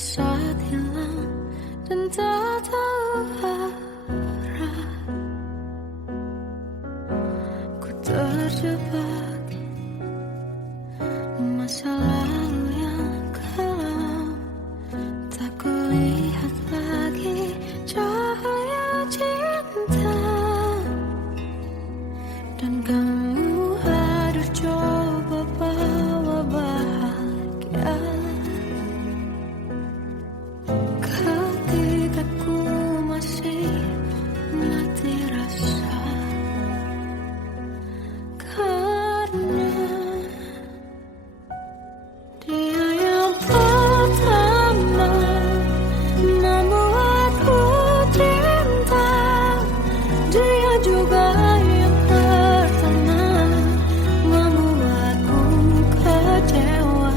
saat hilang dan tak tahu arah. Ku terjebak masa lalu yang kelam. Tak kulihat lagi cahaya cinta. Dan kamu hadir coba bawa bahagia. Ketika ku masih mati rasa. Karena dia yang pertama membuatku cinta. Dia juga yang pertama membuatku kecewa.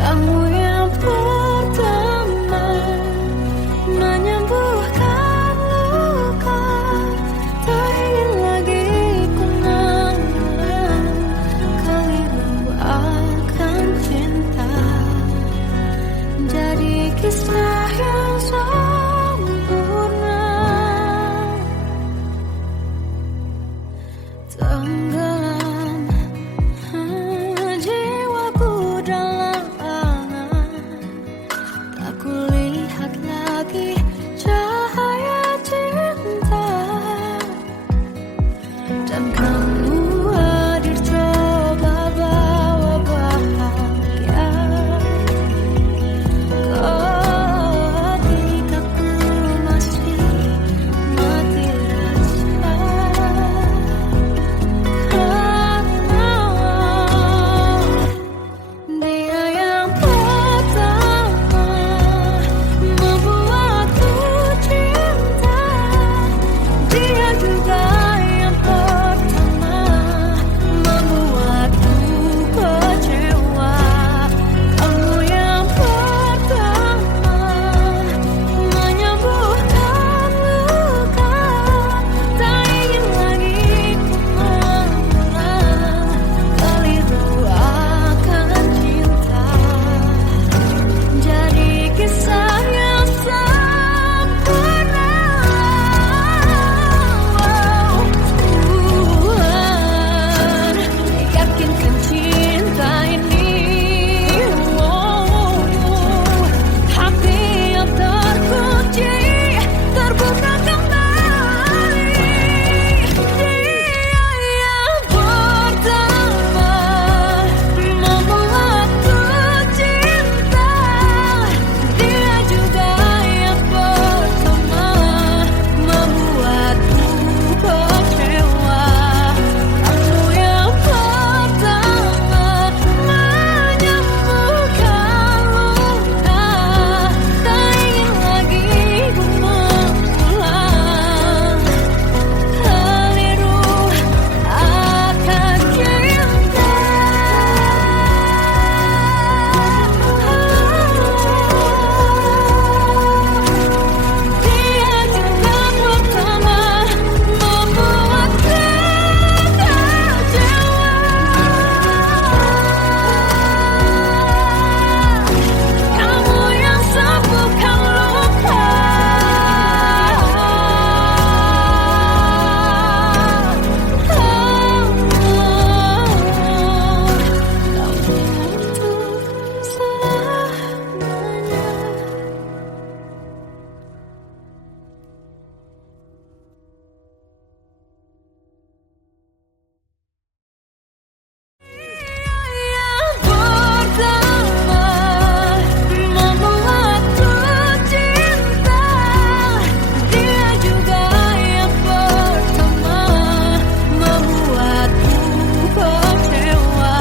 Kamu yang pertama menyembuhkan luka. Tak ingin lagi ku mengulang keliru akan cinta. Jadi kisah yang sempurna. Tenggelam jiwaku dalam angan. Tak kulihat lagi cahaya cinta. Dan kamu hadir coba bawa bahagia. Ketika ku masih mati rasa. Karena dia yang pertama membuatku cinta. Dia juga yang pertama membuatku kecewa. Kamu yang pertama menyembuhkan luka. Tak ingin lagi ku mengulang keliru akan cinta. Jadi kisah yang sempurna. Tuhan yakinkan cinta ini. Hati yang terkunci terbuka kembali. Dia yang pertama membuatku cinta. Dia juga yang pertama membuatku kecewa. Kamu yang pertama menyembuhkan luka. Tak ingin lagi ku mengulang keliru akan cinta. Dia juga pertama membuatku kecewa. Kamu yang sembuhkan luka. Kamu untuk selamanya. Yang pertama membuatku cinta. Dia juga yang pertama membuatku kecewa.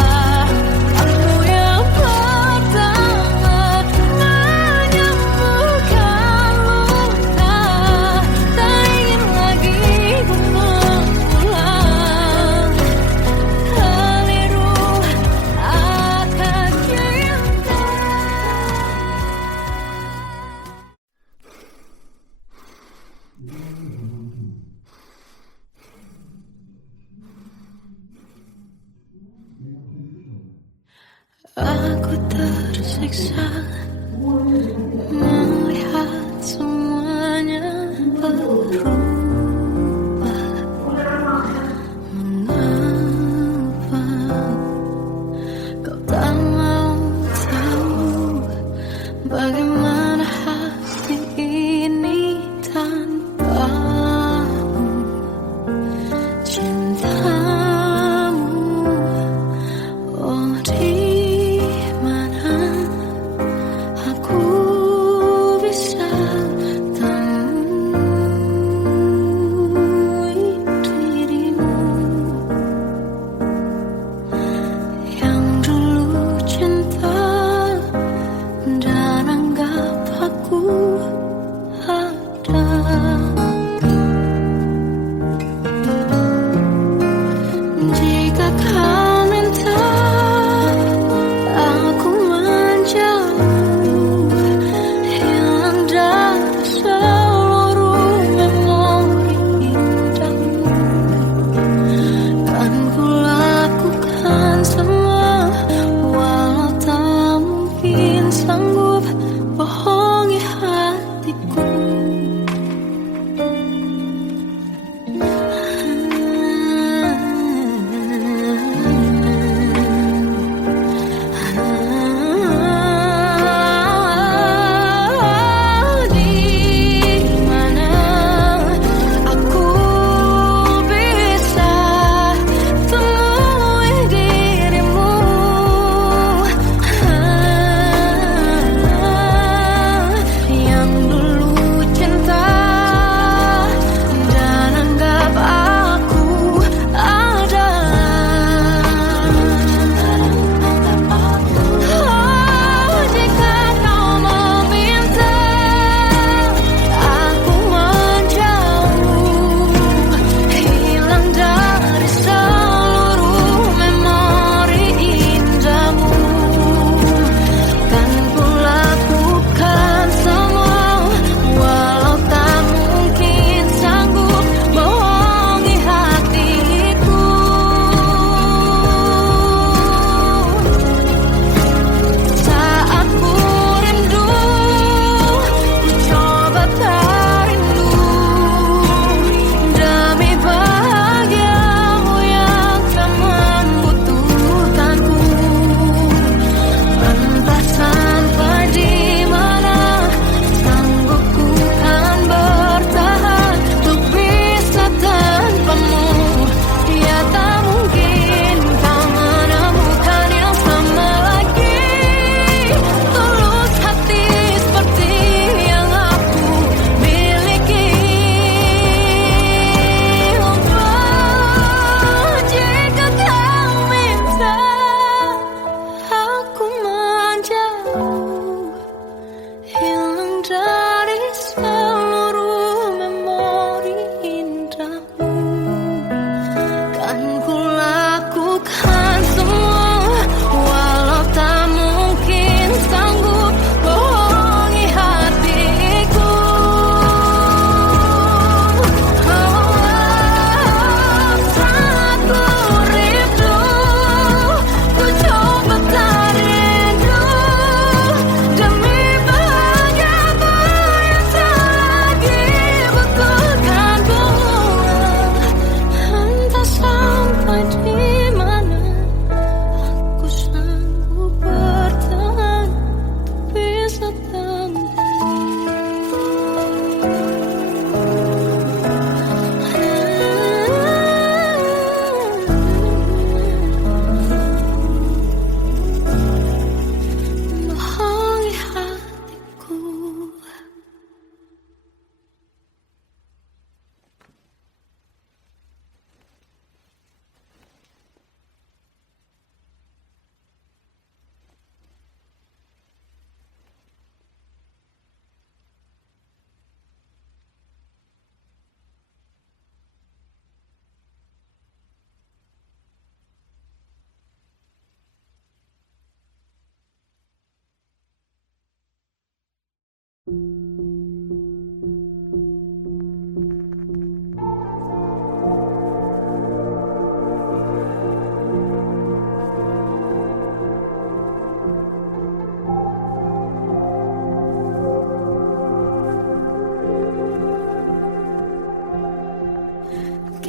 Kamu yang pertama menyembuhkan luka. Tak ingin lagi ku mengulang keliru akan cinta. Aku tersiksa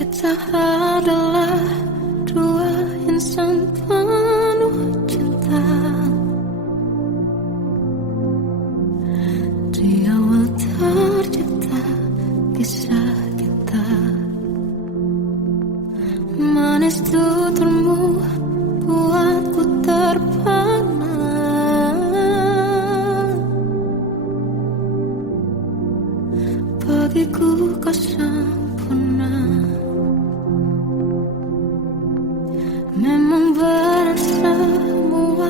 Kita adalah dua insan penuh cinta. Di awal tercipta kisah kita. Manis tuturmu buatku terpana. Bagiku kau sempurna. Memang benar semua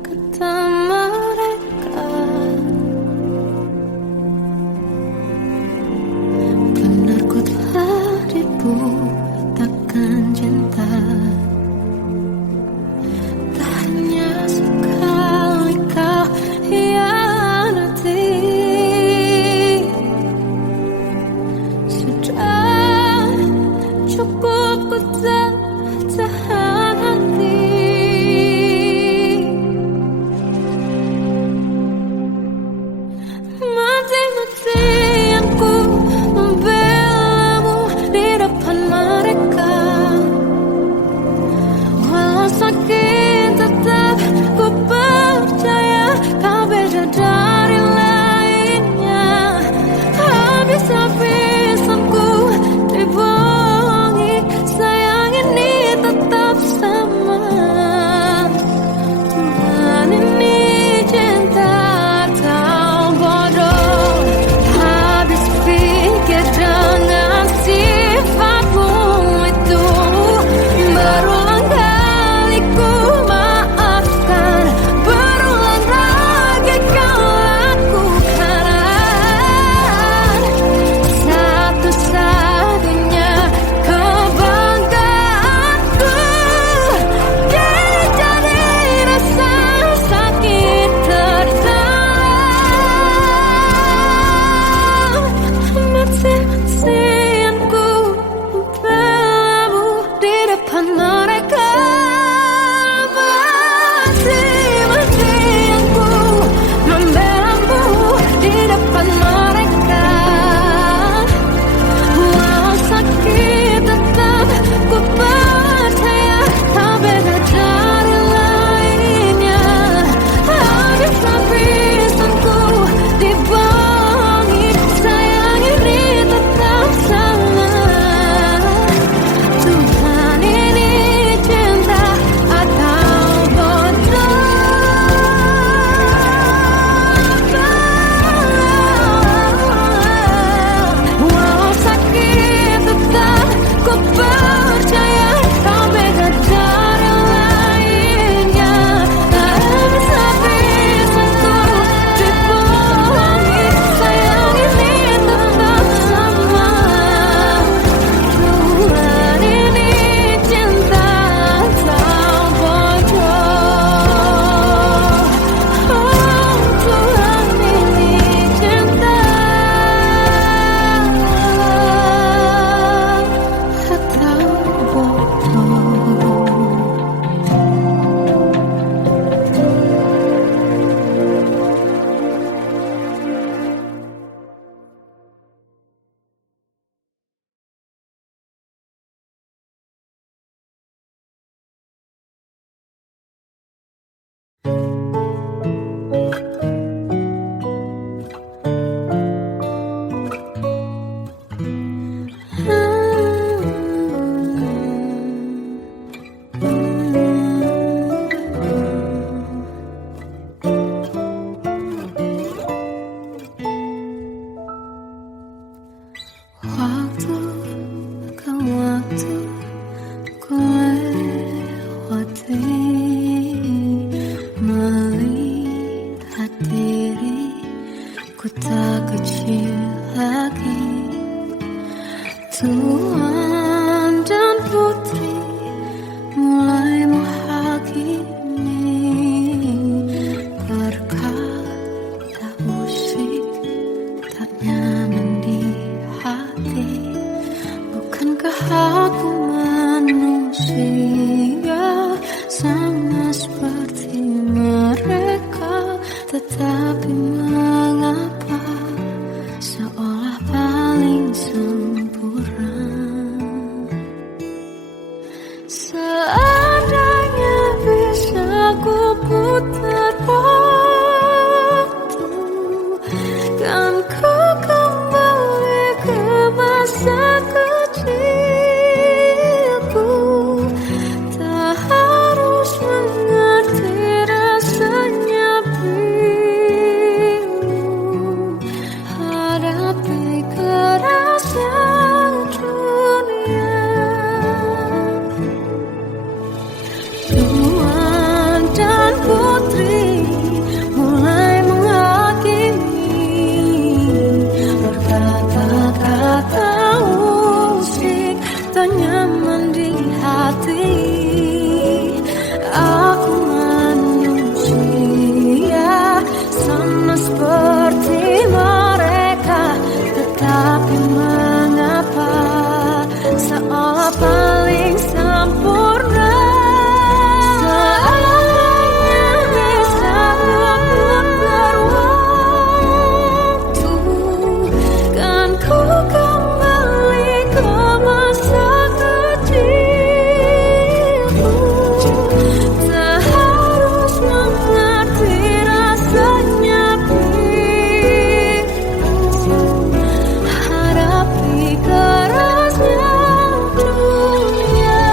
kata mereka. Benar ku telah dibutakan cinta. Tak hanya sekali kau hianati. Sudah cukup ku tak tahan hati. Mati-matian ku membelamu di depan mereka. Walau sakit tetap ku percaya kau beda dari lainnya. Habis-habisan ku dibohongi, sayang ini tetap sama. Tuhan ini cinta atau bodoh. Habis pikir dengan sifatmu itu. Berulang kali ku maafkan, berulang lagi kau lakukan. Satu-satunya kebanggaanku kini jadi rasa sakit terdalam. Mati-matian ku membelamu di depan mereka. Mati-matian ku membelamu di depan mereka. Walau sakit tetap ku percaya kau beda dari lainnya. Habis-habisan ku dibohongi, sayang ini tetap sama. Tuhan ini cinta atau bodoh. Walau sakit tetap ku percaya kau beda dari lainnya. Habis-habisan ku dibohongi, sayang ini tetap sama. Tuhan ini cinta atau bodoh. Tuhan ini cinta atau bodoh. Waktu ke waktu ku lewati, melihat diri ku tak kecil lagi. Tuan dan putri mulai menghakimi. Berkata musik kecilku, tak harus mengerti rasanya bingung hadapi kerasnya dunia. Tuan dan putri mulai menghakimi, berkata-kata usik tak nyaman di hati. Aku manusia sama seperti mereka, tetapi mengapa seolah paling sempurna. Seandainya bisa memutar waktu, kan ku kembali ke masa kecilku. Tak harus mengerti rasanya bingung hadapi kerasnya dunia.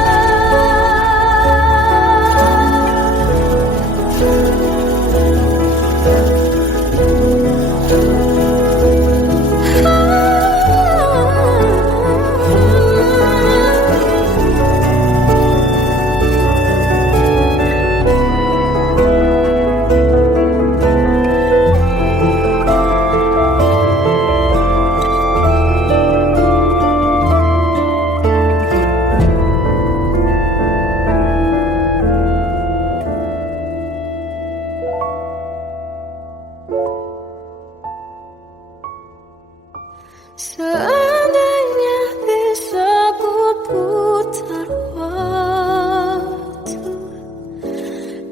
Seandainya bisa ku putar waktu,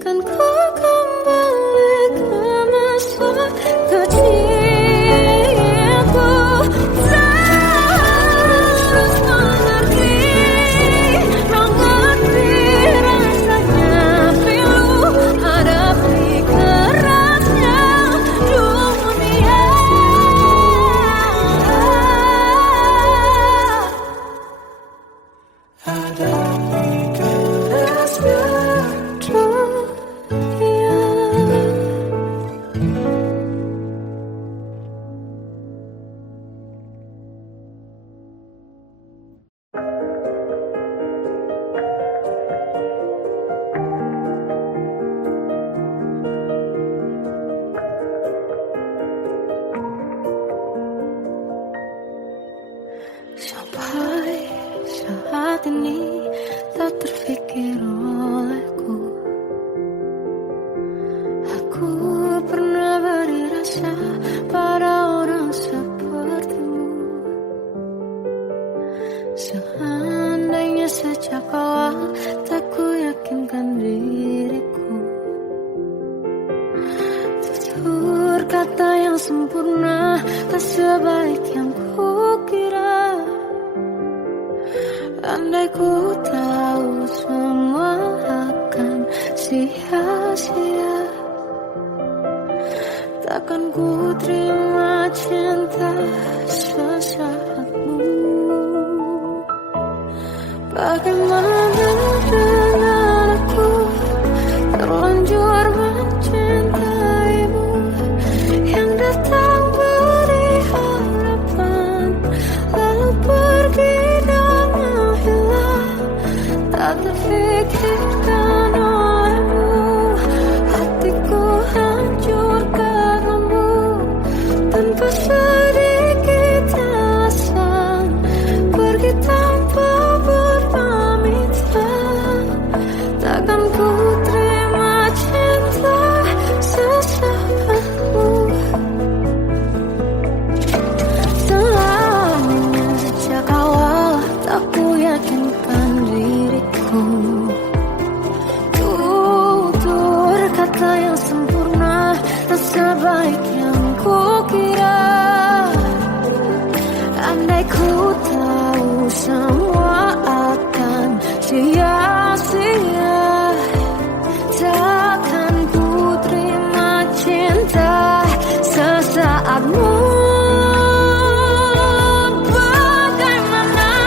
kan ku kembali ke masa kecilku. Terus mengerti rasanya pilu hadapi kerasnya dunia. Hadapi kerasnya dunia. Sampai saat ini tak terfikir olehku, aku pernah beri rasa pada orang sepertimu. Seandainya sejak awal tak ku yakinkan diriku, tutur kata yang sempurna tak sebaik yang ku kira. Andai ku tahu semua akan sia-sia, takkan ku terima cinta sesaatmu. Bagaimana dengan aku terlanjur mencintaimu, yang datang beri harapan lalu pergi dan hilang. Tak terfikirkan olehmu, hatiku hancur karenamu. Tanpa sedikit alasan, pergi tanpa berpamitan. Takkan ku terima cinta sesaatmu. Selamanya sejak awal tak ku yakinkan diriku, tutur kata yang sempurna tak sebaik yang ku kira. Andai ku tahu semua akan sia-sia, takkan ku terima cinta sesaatmu. Bagaimana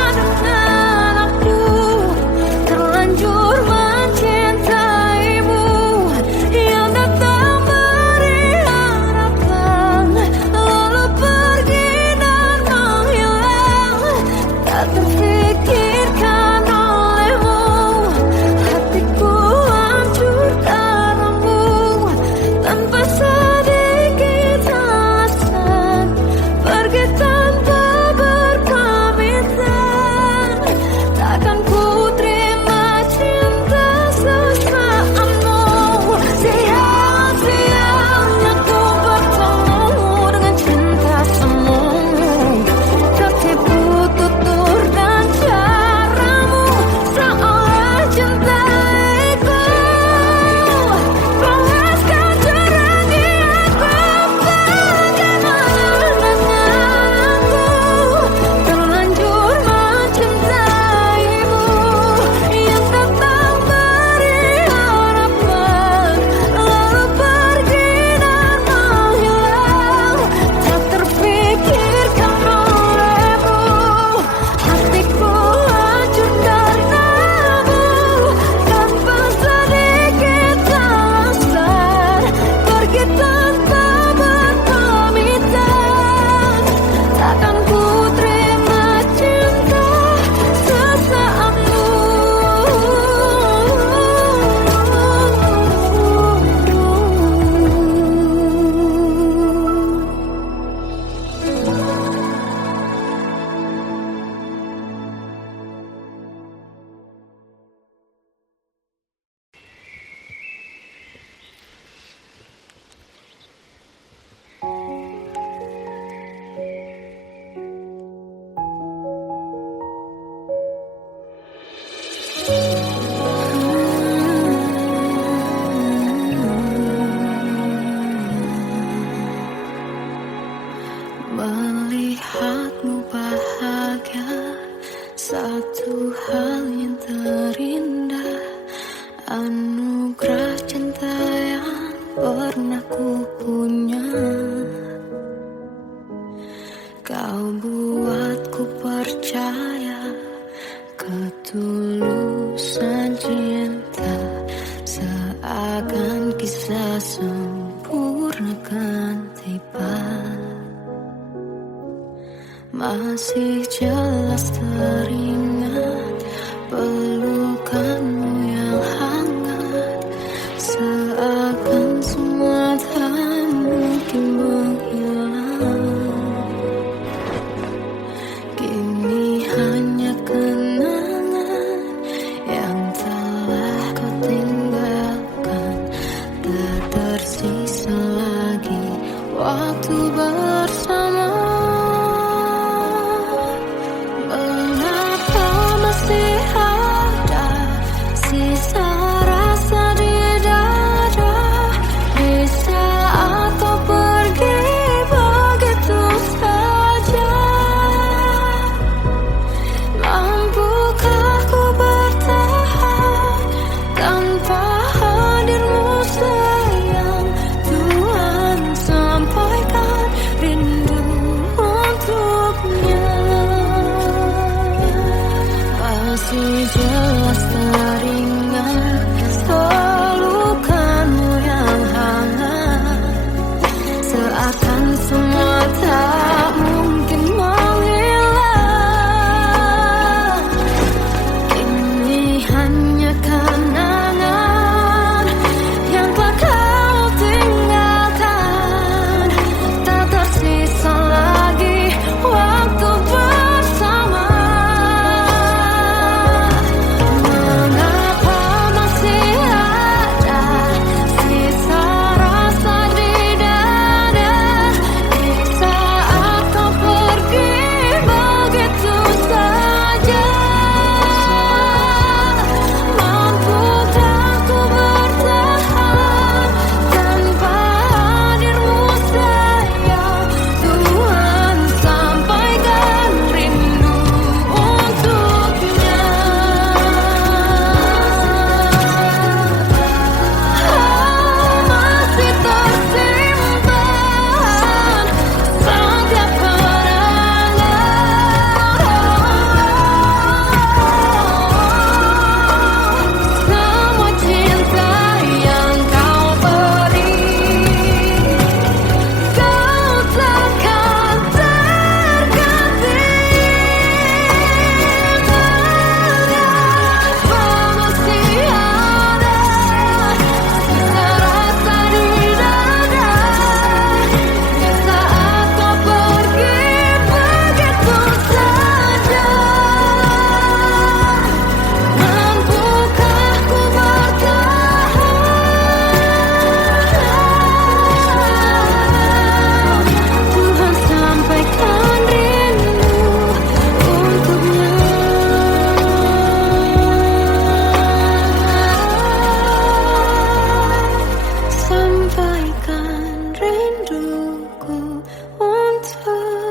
buatku percaya ketulusan cinta, seakan kisah sempurna kan tiba. Masih jelas teringat pelukanmu yang hangat, seakan semua tak mungkin menghilang. Kini hanya kenangan yang telah kau tinggalkan, tak tersisa lagi waktu bersama. Mengapa masih ada sisa rasa di dada, di saat kau pergi begitu saja? Mampukah ku bertahan tanpa hadirmu sayang? Tuhan sampaikan rindu untuknya. Masih jelas teringat pelukanmu yang hangat, seakan semua tak mungkin menghilang. Kini hanya kenangan yang telah kau tinggalkan, tak tersisa lagi waktu bersama. Mengapa masih ada sisa rasa di dada, di saat kau pergi begitu saja? Mampukah ku bertahan tanpa hadirmu sayang? Tuhan sampaikan rindu untuknya. Masih tersimpan setiap kenangan, semua cinta yang kau beri. Kau takkan terganti. Mengapa masih ada sisa rasa di dada, di saat kau pergi begitu saja? Mampukah ku bertahan? Tuhan sampaikan rindu untuknya. Sampaikan rinduku untuknya.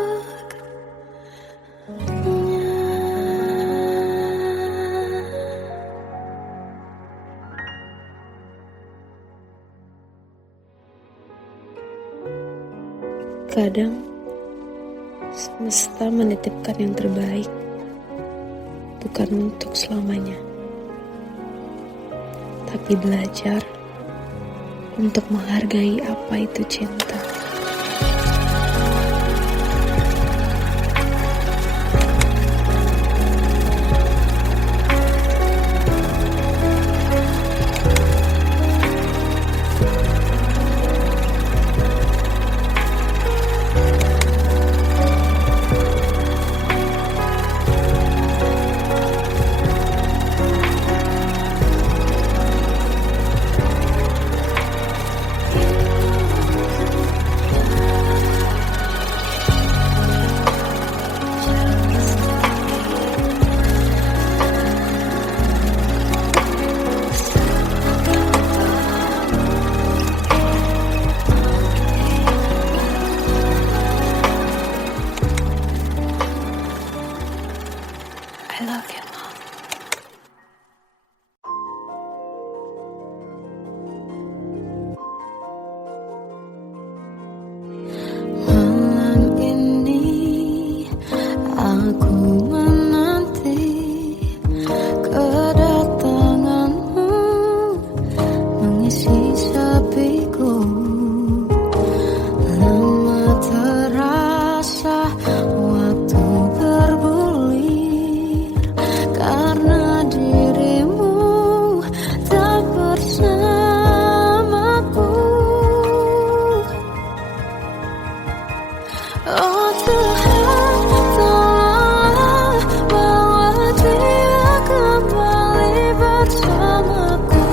Kadang semesta menitipkan yang terbaik, bukan untuk selamanya, tapi belajar untuk menghargai apa itu cinta. I love you, Mom. Malam ini Aku menanti kedatanganmu mengisi sepiku. Lama terasa waktu bergulir karena dirimu tak bersamaku. Oh Tuhan, tolonglah bawa dia kembali bersamaku.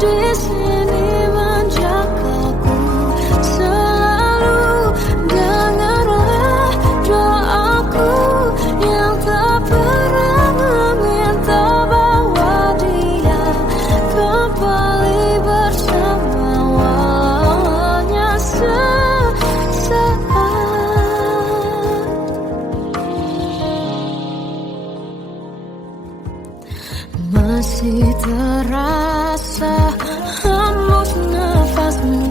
Di sini menjagaku selalu. Dengarlah doaku yang tak pernah meminta, bawa dia kembali bersama walaunya sesaat. Masih terasa hembus nafasmu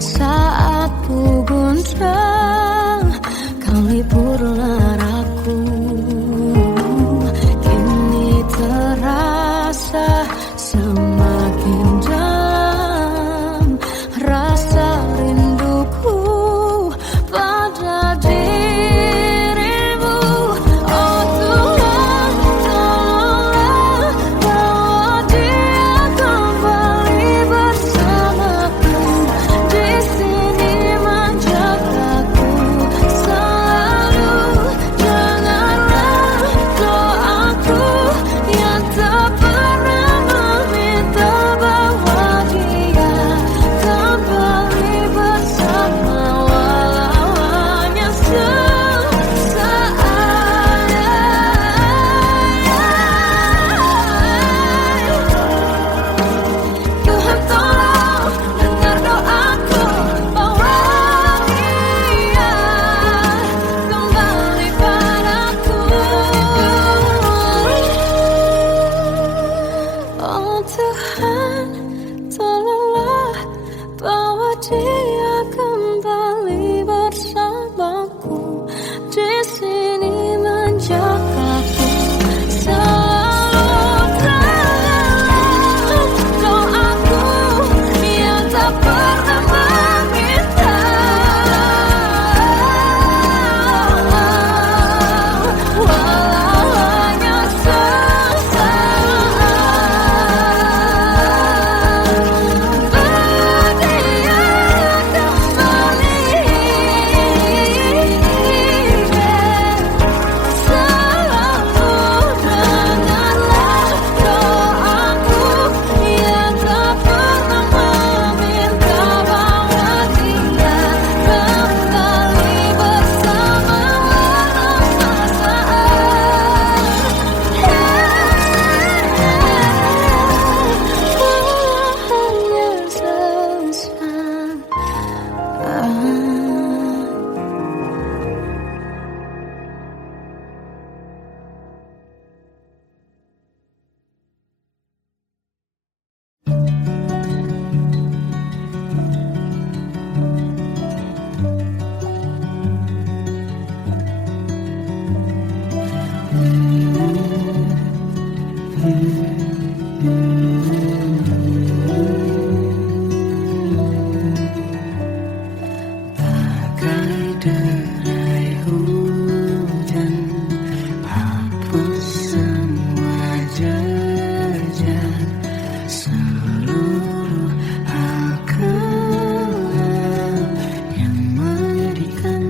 saat ku guncang, kau liburlah aku. Kini terasa semakin dalam rasa rinduku pada dirimu. Oh Tuhan, tolonglah bawa dia kembali bersamaku. Di sini menjagaku selalu. Dengarlah doaku yang tak pernah meminta, bawa dia kembali bersama walau hanya sesaat. Tuhan tolong dengar doaku, bawa dia kembali padaku. Oh Tuhan, tolonglah bawa dia kembali bersamaku. Di sini menjagaku selalu. Doaku yang tak pernah meminta, walau hanya sesaat. Bagai derai hujan, hapus semua jejak seluruh akal yang menyedihkan.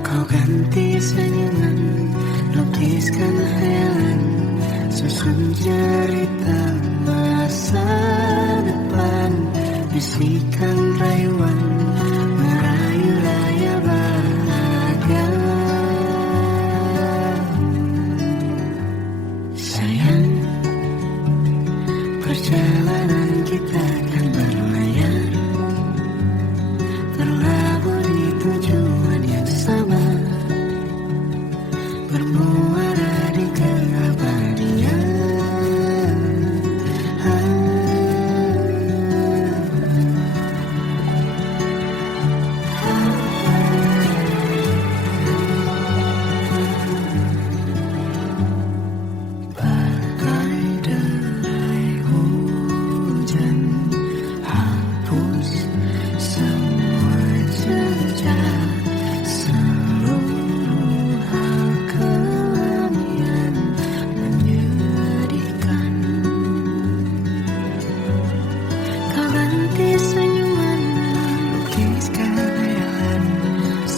Kau ganti senyuman, lukiskan hayalan, susun cerita masa depan. Bisikan rayuan, merayu raya bahagia. Sayang, perjalanan kita akan berlayar, terlabur di tujuan yang sama, bermuara di keabadian.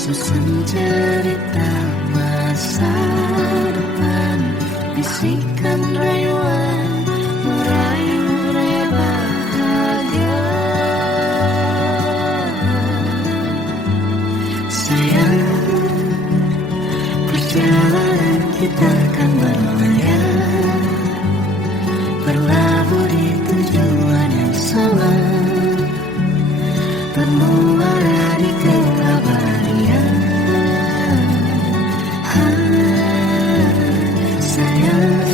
susun cerita masa depan, bisikan rayuan meraih bahagia. Sayang, perjalanan kita akan berlayar, berlabuh di tujuan yang sama, bermuara di keabadian. Sayang,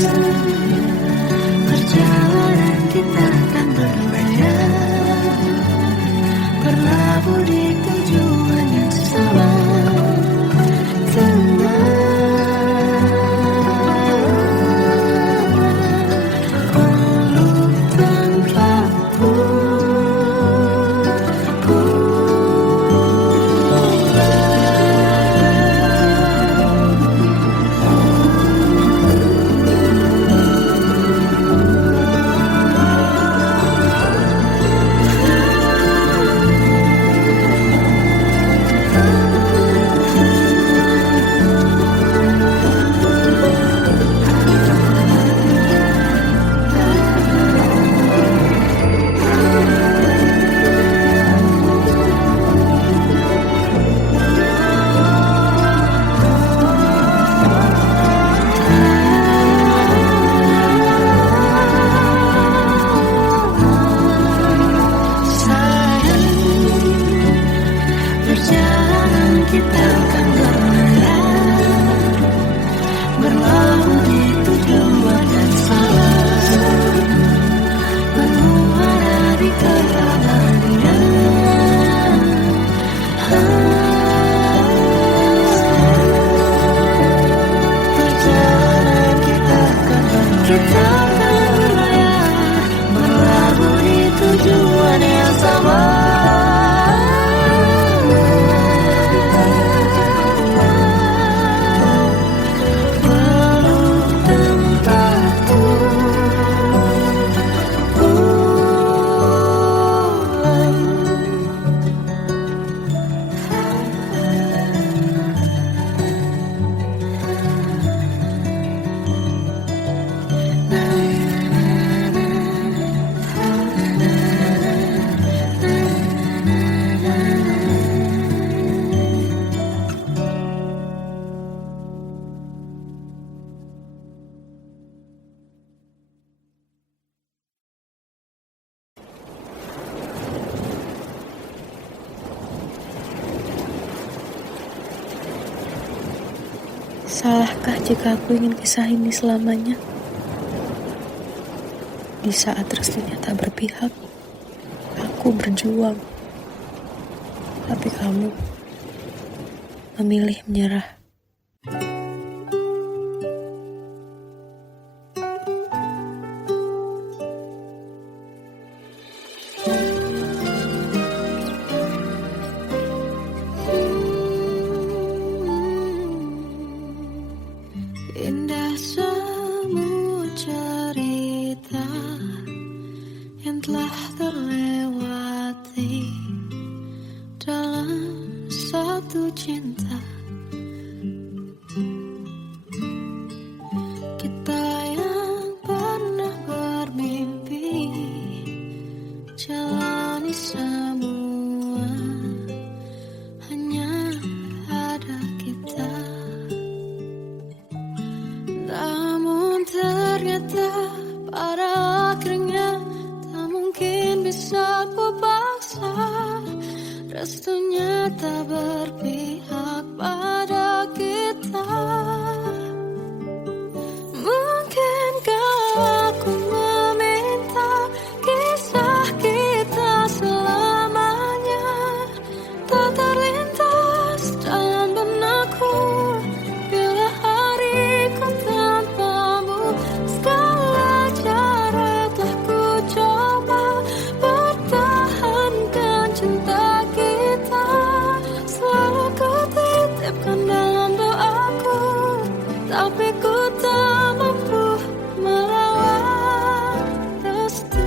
perjalanan kita akan berlayar, berlabuh di tujuan yang sama. Kita akan berlayar, berlabuh di tujuan yang sama, bermuara di keabadian. Perjalanan kita akan berlayar, berlabuh di tujuan yang sama. Salahkah jika aku ingin kisah ini selamanya? Di saat restunya tak berpihak, aku berjuang. Tapi kamu memilih menyerah. Indah semua cerita yang telah terlewati dalam satu cinta. Kita yang pernah bermimpi jalani semua, hanya ada kita. Namun ternyata pada akhirnya tak mungkin bisa ku paksa, restunya tak berpihak pada kita. Mungkinkah aku meminta kisah kita selamanya tak terlintas dalam benakku bila hariku tanpamu. Segala cara telah ku coba pertahankan cinta kita, selalu ku titipkan dalam doaku, tapi ku tak mampu merawat restu.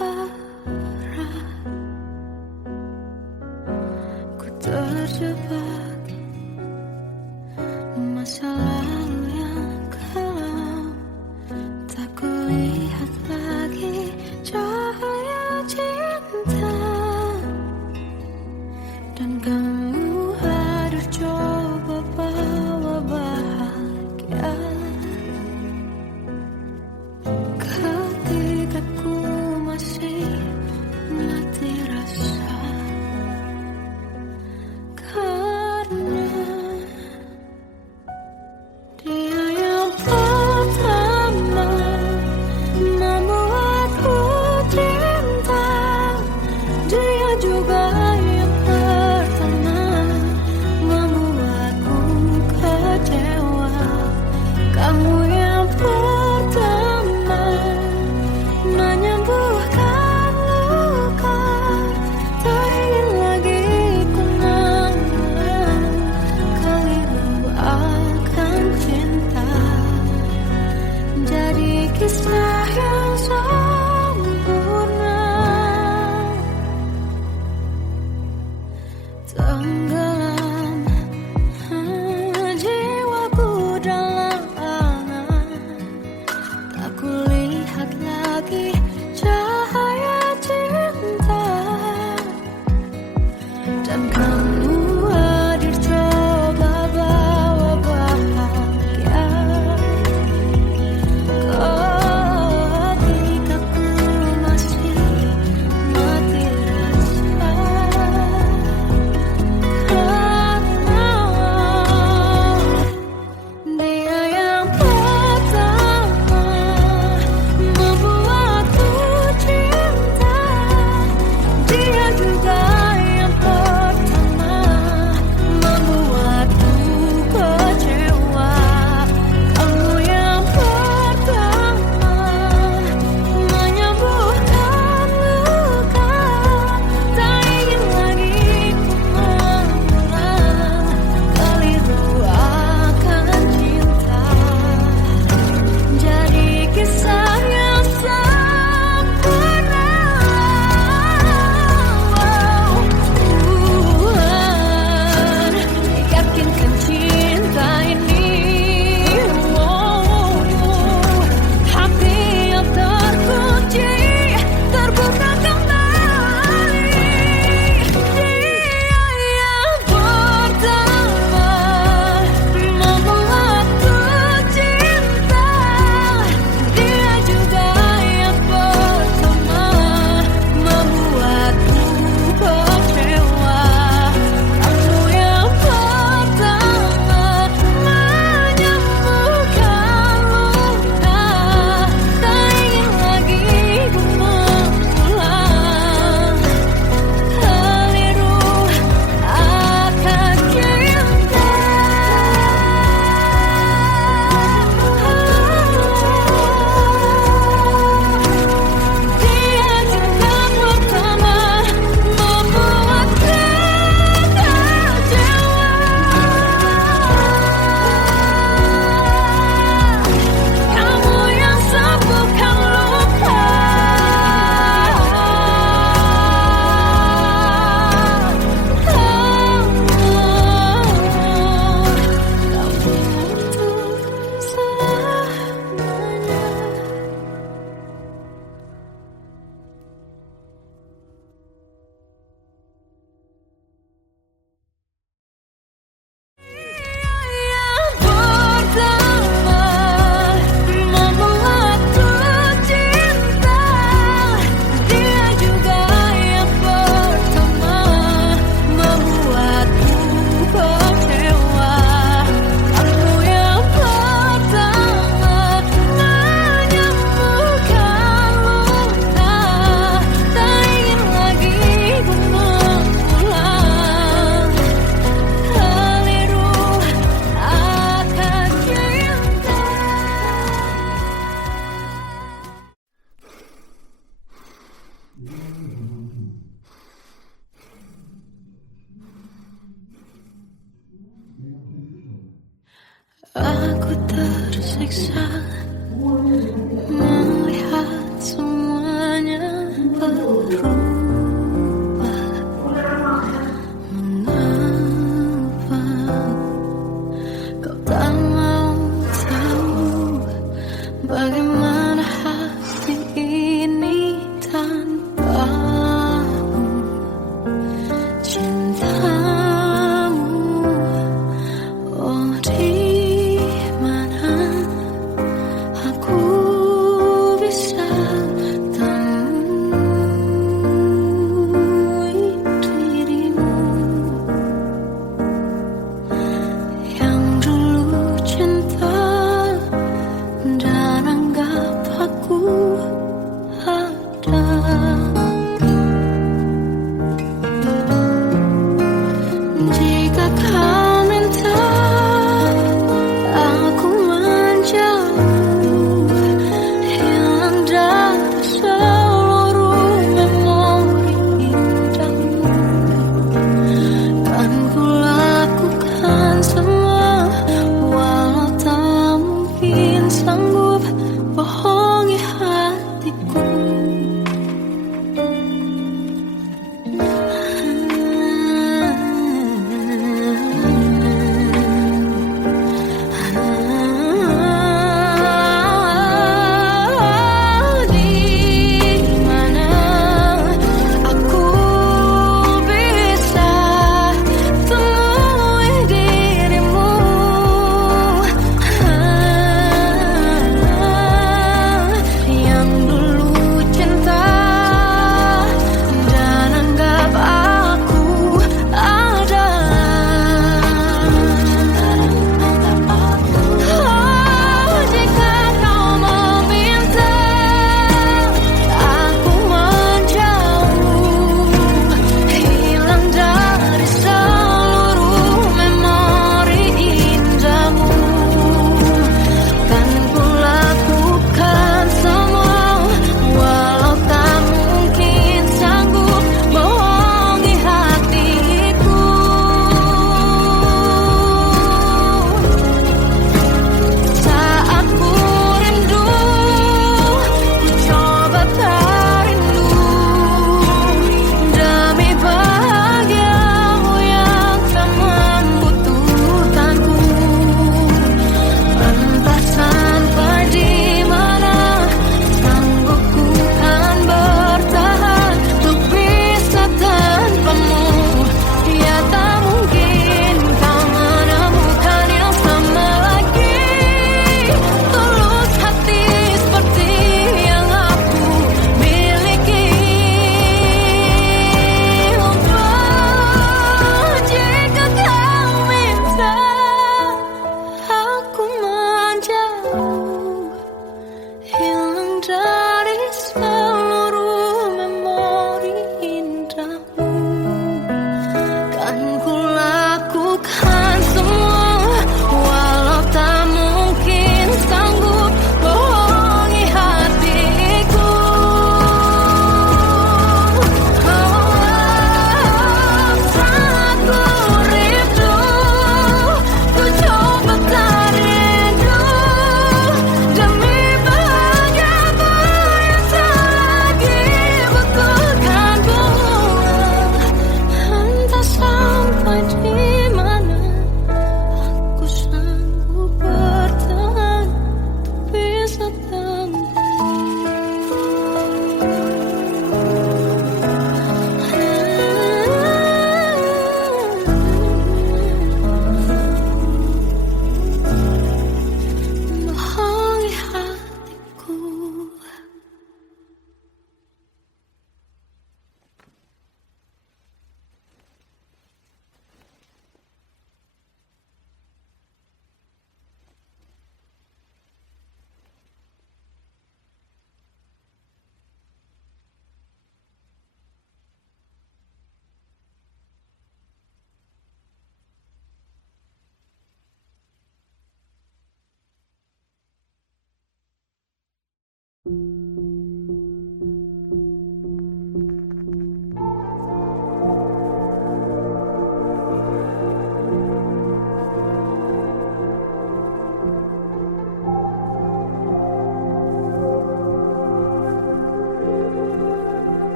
arah. Ku terjebak masa lalu yang kelam. Tak kulihat lagi cahaya cinta. Dan kamu hadir coba bawa bahagia. Ketika ku masih mati rasa. Karena dia yang pertama membuatku cinta. Dia juga yang pertama membuatku kecewa. Kamu yang pertama menyembuhkan luka. Tak ingin lagi ku mengulang keliru akan cinta. Jadi kisah yang sempurna. Tenggelam jiwaku dalam angan. Tak kulihat lagi cahaya cinta. Dan kamu hadir coba bawa bahagia. Ketika ku masih mati rasa. Karena dia yang pertama membuatku cinta. Dia juga yang pertama membuatku kecewa. Kamu yang pertama menyembuhkan luka. Tak ingin lagi ku mengulang keliru akan cinta. Jadi kisah yang sempurna. Tuhan yakinkan cinta ini. Hati yang terkunci terbuka kembali. Dia yang pertama membuatku cinta. Dia juga yang pertama membuatku kecewa. Kamu yang pertama menyembuhkan luka. Tak ingin lagi ku mengulang keliru akan cinta. Dia juga pertama membuatku kecewa. Kamu yang sembuhkan luka. Kamu untuk selamanya. Yang pertama membuatku cinta. Dia juga yang pertama membuatku kecewa. Kamu yang pertama menyembuhkan luka. Tak ingin lagi ku mengulang keliru akan cinta. Aku tersiksa melihat semuanya.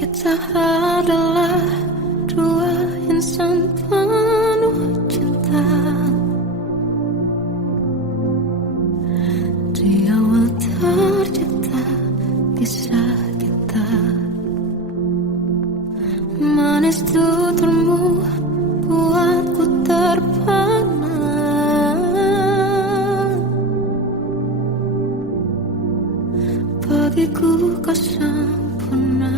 Kita adalah dua insan penuh cinta. Di awal tercipta kisah kita. Manis tuturmu buatku terpana. Bagiku kau sempurna.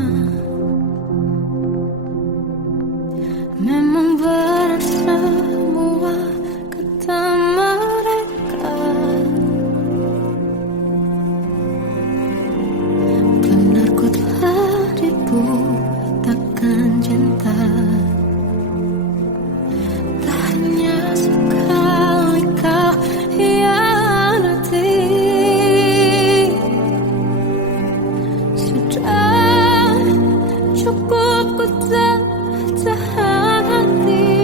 Memang berat semua kata mereka. Benar ku telah dibutakan cinta. Tak hanya sekali kau hianati. Sudah cukup ku tak tahan hati.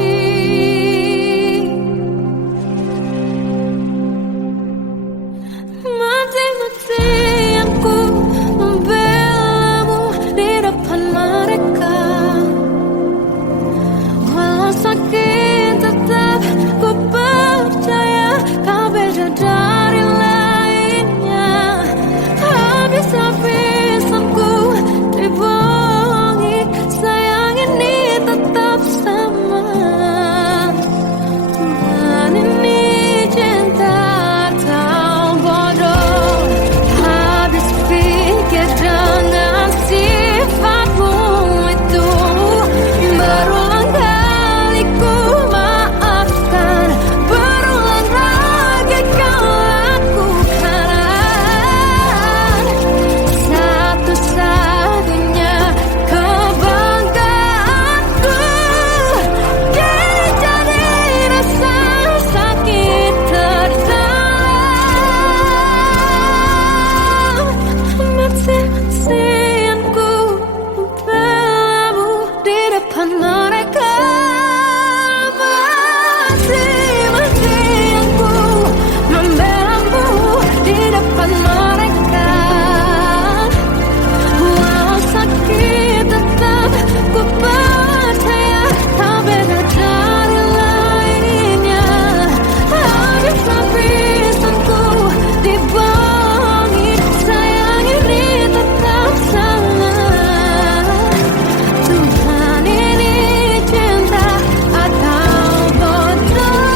Mati-matian ku membelamu di depan mereka. Walau sakit tetap ku percaya kau beda dari lainnya. Habis-habisan ku dibohongi, sayang ini tetap sama. Tuhan ini cinta atau bodoh. Habis pikir dengan sifatmu itu. Berulang kali ku maafkan, berulang lagi kau lakukan. Satu-satunya kebanggaanku kini jadi rasa sakit terdalam. Mati-matian ku membelamu di depan mereka. Mati-matian ku membelamu di depan mereka. Walau sakit tetap ku percaya kau beda dari lainnya. Habis-habisan ku dibohongi, sayang ini tetap sama. Tuhan ini cinta atau bodoh.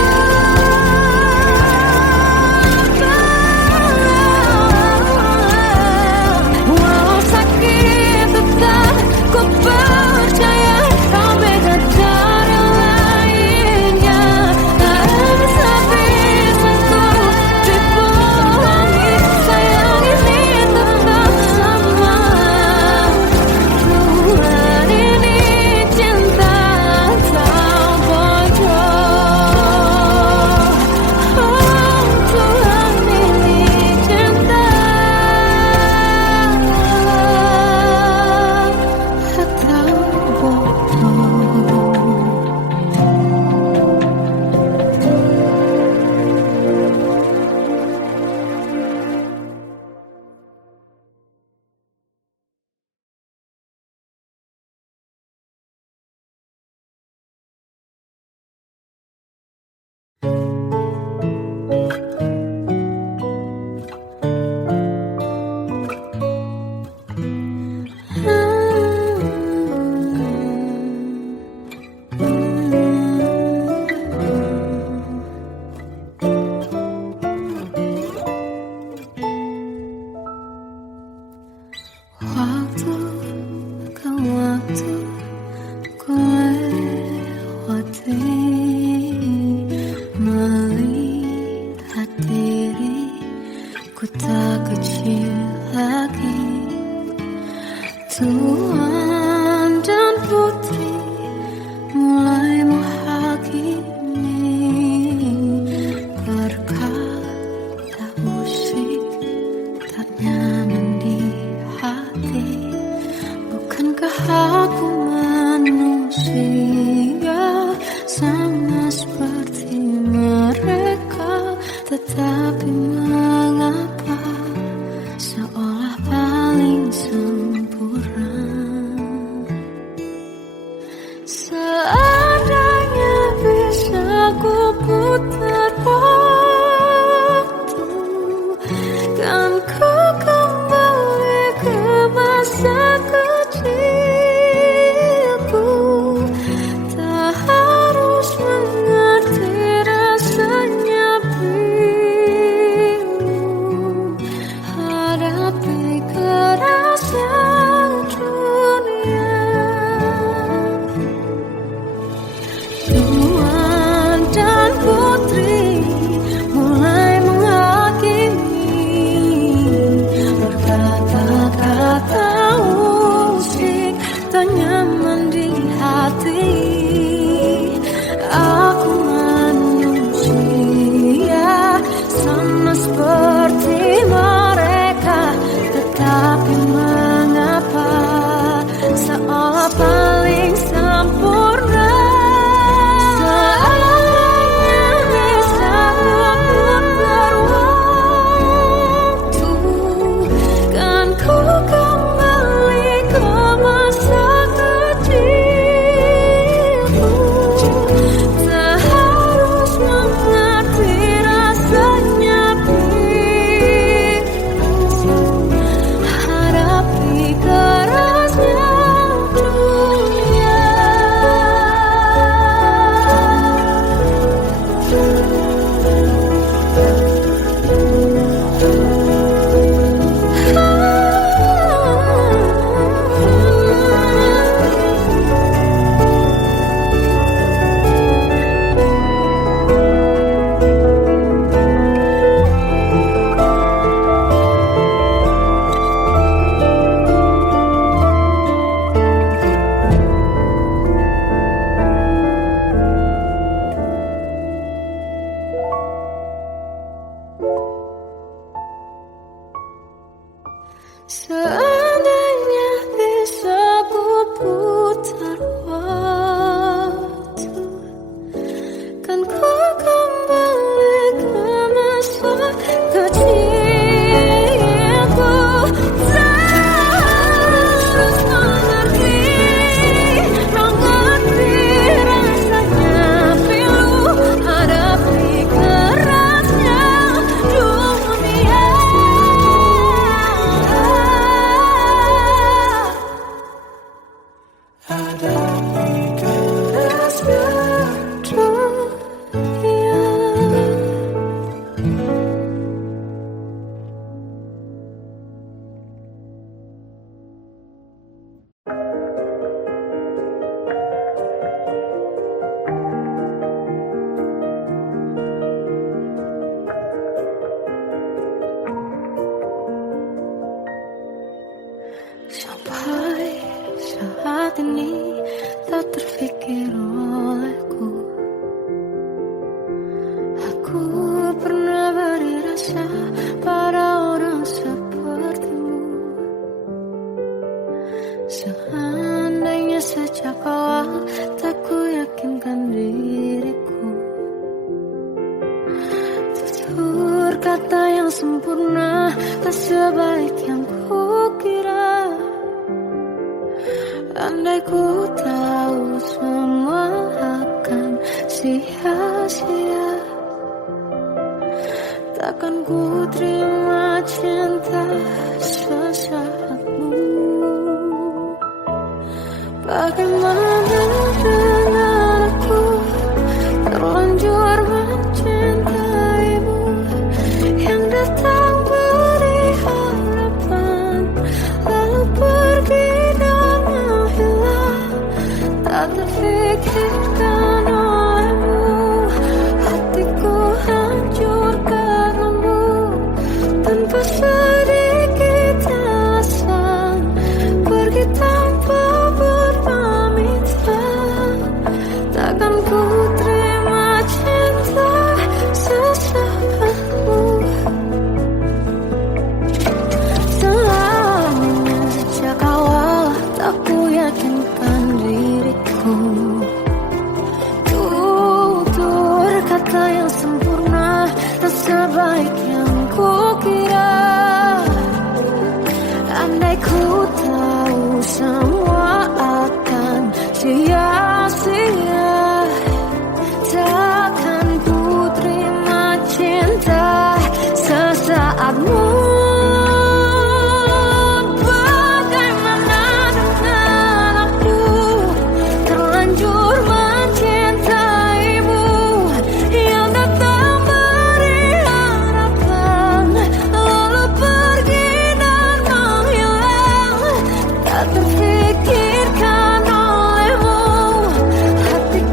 Walau sakit tetap ku percaya kau beda dari lainnya. Habis-habisan ku dibohongi, sayang ini tetap sama. Tuhan ini cinta atau bodoh. Oh, Tuhan ini cinta atau bodoh. Waktu ke waktu ku lewati, melihat diri ku tak kecil lagi. Tuan dan putri mulai menghakimi. Berkata musik kata usik tak nyaman di hati. Aku manusia sama seperti mereka, tetapi mengapa seolah paling sempurna. Seandainya bisa memutar waktu, kan ku kembali ke masa kecilku. Tak harus mengerti rasanya pikirku, hadapi kerasnya dunia. Seandainya bisa ku putar waktu, kan ku kembali ke masa kecilku. Terus mengerti rasanya pilu, hadapi kerasnya dunia. Hadapi kerasnya dunia. Sampai saat ini tak terfikir olehku, aku pernah beri rasa pada orang sepertimu. Seandainya sejak awal tak ku yakinkan diriku, tutur kata yang sempurna tak sebaik yang ku kira. Andai ku tahu semua akan sia-sia, takkan ku terima cinta sesaatmu. Bagaimana dengan aku terlanjur mencintaimu, yang datang beri harapan lalu pergi dan menghilang. Tak terfikirkan olehmu, hatiku hancur karenamu. Tanpa sedikit alasan, pergi tanpa berpamitan. Takkan ku terima cinta sesaatmu. Selamanya sejak awal tak ku yakinkan diriku, tutur kata yang sempurna tak sebaik yang ku kira. Andai ku tahu semua akan sia-sia, takkan ku terima cinta sesaatmu. Bagaimana dengan aku terlanjur mencintaimu, yang datang beri harapan lalu pergi dan menghilang. Tak terfikirkan olehmu, hatiku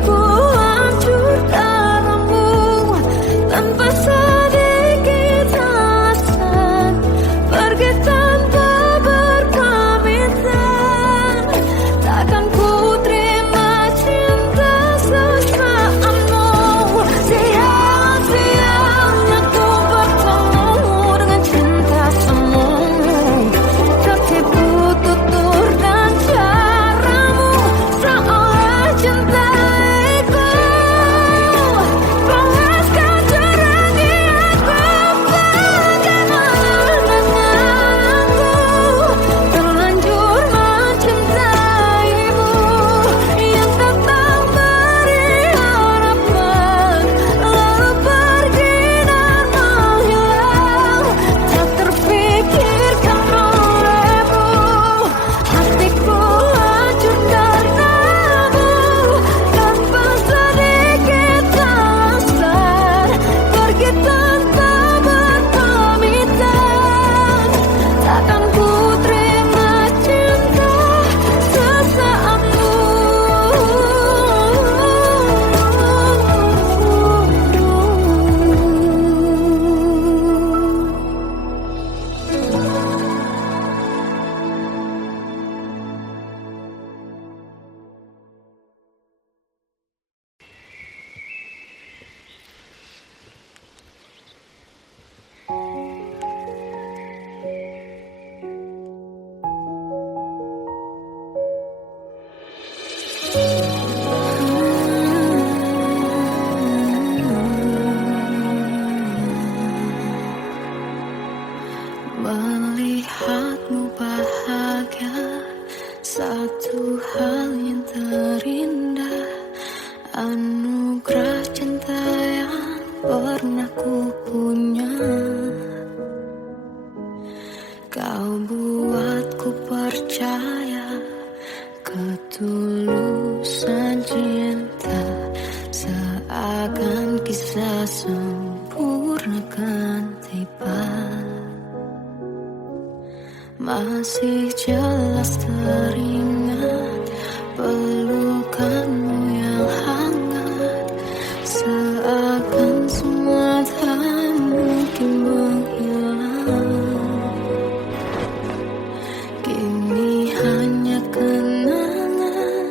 Satu hal yang terindah, anugerah cinta yang pernah ku punya. Kau buatku percaya ketulusan cinta, seakan kisah sempurna kan tiba. Masih jelas teringat pelukanmu yang hangat, seakan semua tak mungkin menghilang. Kini hanya kenangan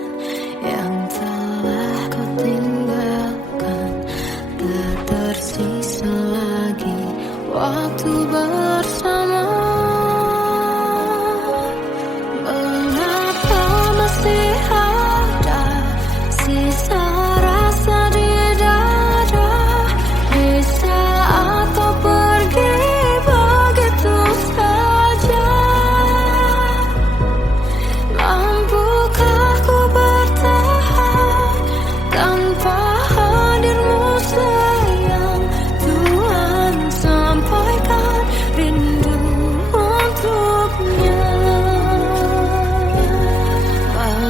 yang telah kau tinggalkan, tak tersisa lagi waktu bersama.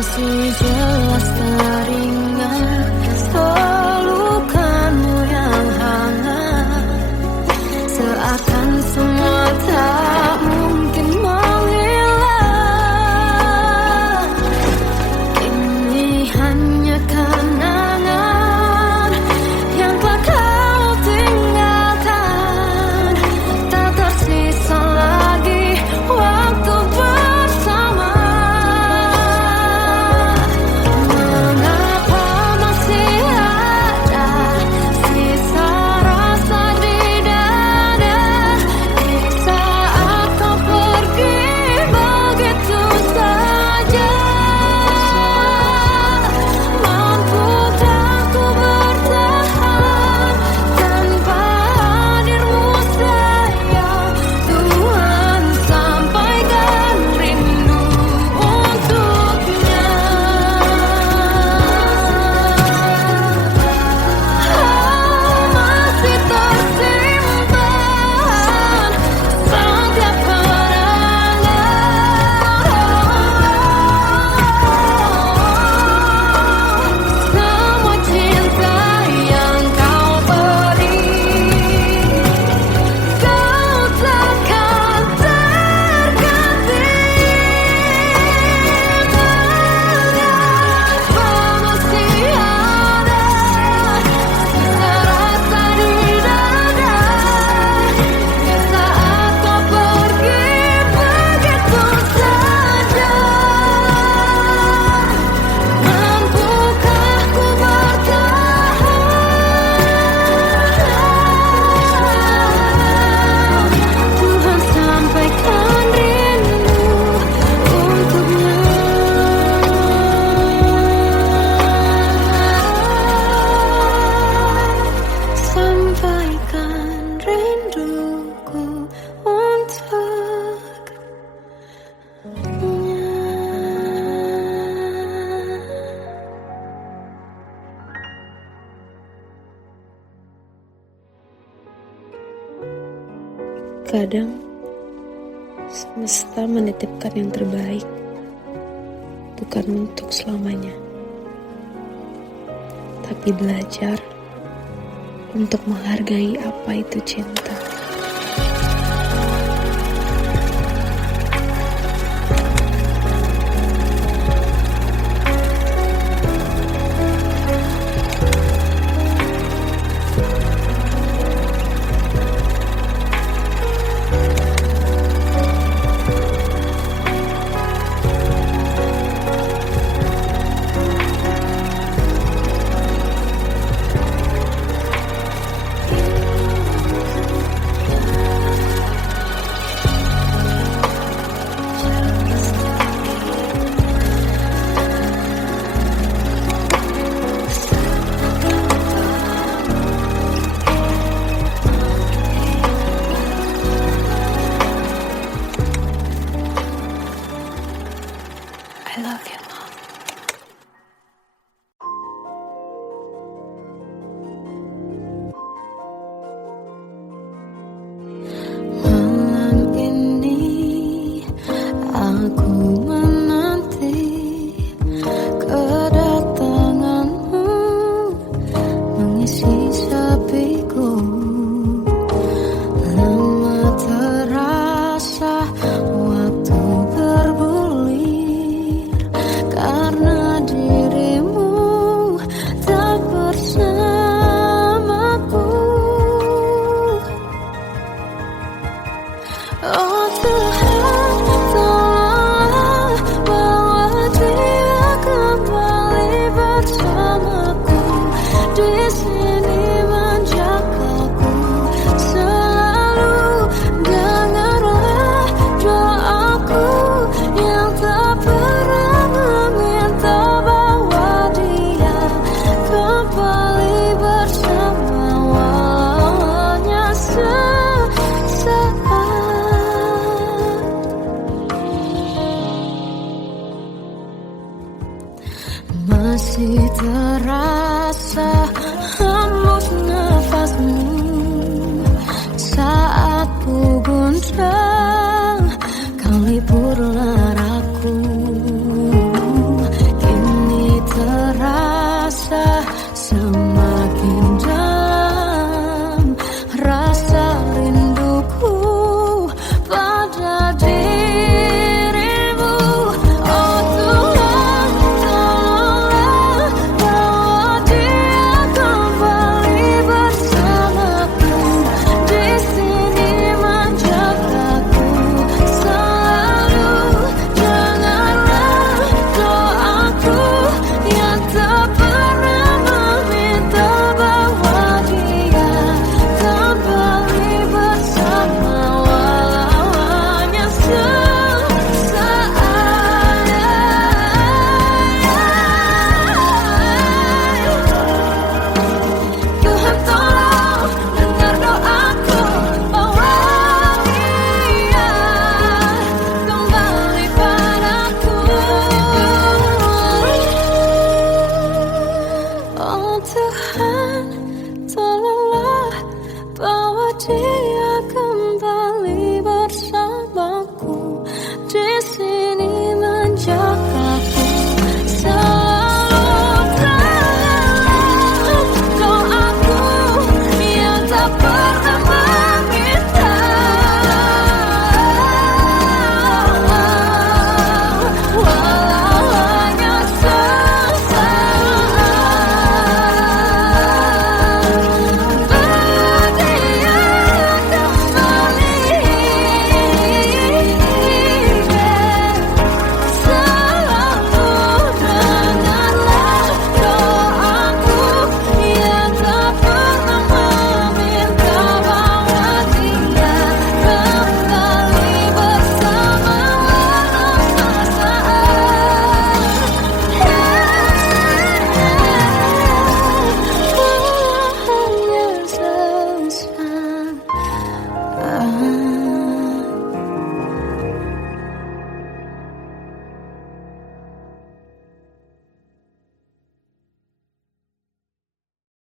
Masih jelas teringat pelukanmu yang hangat, seakan semua tak mungkin menghilang. Ini hanya kenangan yang telah kau tinggalkan, tak tersisa lagi waktu bersama. Kadang semesta menitipkan yang terbaik, bukan untuk selamanya, tapi belajar untuk menghargai apa itu cinta. I love you, Mom. Malam ini aku menanti kedatanganmu mengisi sepiku. Lama terasa waktu bergulir karena dirimu tak bersamaku. Oh Tuhan, tolonglah bawa dia kembali bersamaku. Di sini menjagaku selalu. Dengarlah doaku yang tak pernah meminta, bawa dia kembali bersama walaunya sesaat. Masih terasa